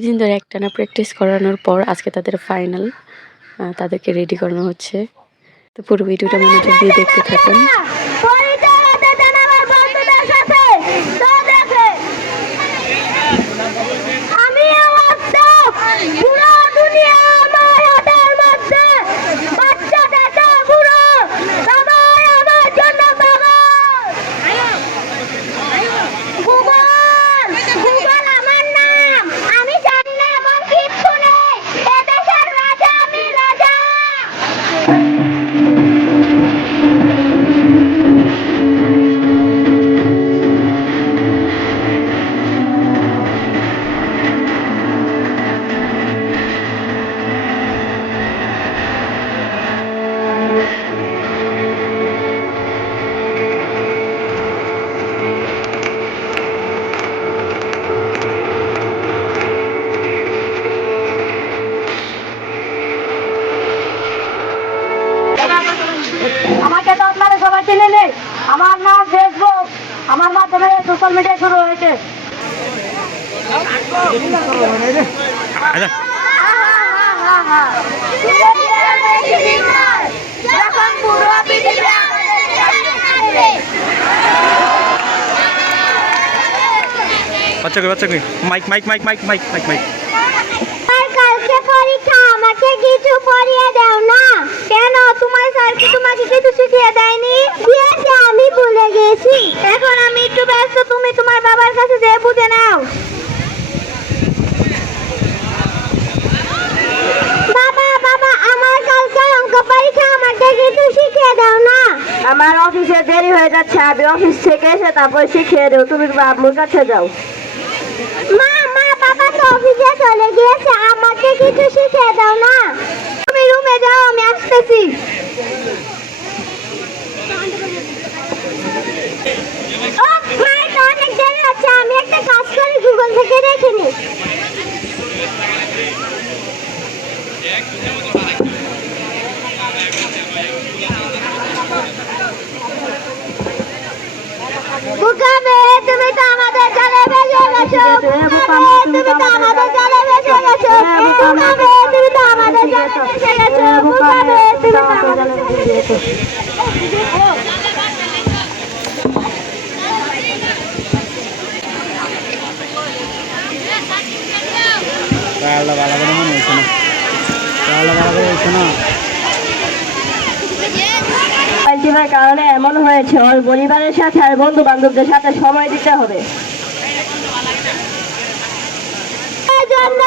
দুদিন ধরে একটানা প্র্যাকটিস করানোর পর আজকে তাদের ফাইনাল তাদেরকে রেডি করানো হচ্ছে। তো পুরো ভিডিওটা মনোযোগ দিয়ে দেখতে থাকুন। আমাকে তো আপনারা সবাই চিনে নেই। আমার নাম ফেসবুক আমার মাধ্যমে সোশ্যাল মিডিয়া শুরু হয়েছে। যখন পুরো পৃথিবী আমাদের সামনে থাকবে। বাচ্চা কই বাচ্চা কই mike mike mike mike mike mike mike. আর কালকে পরীক্ষা আমাকে কিছু পড়িয়ে দাও না কেন তোমার স্যার কি তোমাকে কিছু শিখিয়ে দেয়নি দিয়েছে আমি ভুলে গেছি এখন আমি একটু ব্যস্ত তুমি তোমার বাবার কাছে যেয়ে বুঝে নাও বাবা বাবা আমার কালকে অঙ্ক পরীক্ষা আমাকে কিছু শিখিয়ে দাও না। আমার অফিসে দেরি হয়ে যাচ্ছে আমি অফিস থেকে এসে তারপর শিখিয়ে দেবো। তুমি আম্মুর কাছে যাও। মা মা বাবা তো অফিসে চলে গিয়েছে আমাকে কিছু শিখিয়ে দাও না। তুমি রুমে যাও আমি আসতেছি ও, মা, এটা অনেক দেরি হচ্ছে আমি একটা কাজ করি গুগল থেকে দেখে নিই বুকাবে তুমি তো আমাদের জালে ভেসে গেছো। বুকাবে তুমি তো আমাদের জালে ভেসে গেছো। বুকাবে তুমি তো আমাদের জালে ভেসে গেছো। বুকাবে তুমি তো আমাদের জালে ভেসে গেছো। আল্লাহ ভালো করে মনে হয়েছে না? আল্লাহ ভালো করে হয়েছে না? পরিবারের কারণে এমন হয়েছে। ওর পরিবারের সাথে আর বন্ধু বান্ধবদের সাথে সময় দিতে হবে। জন্য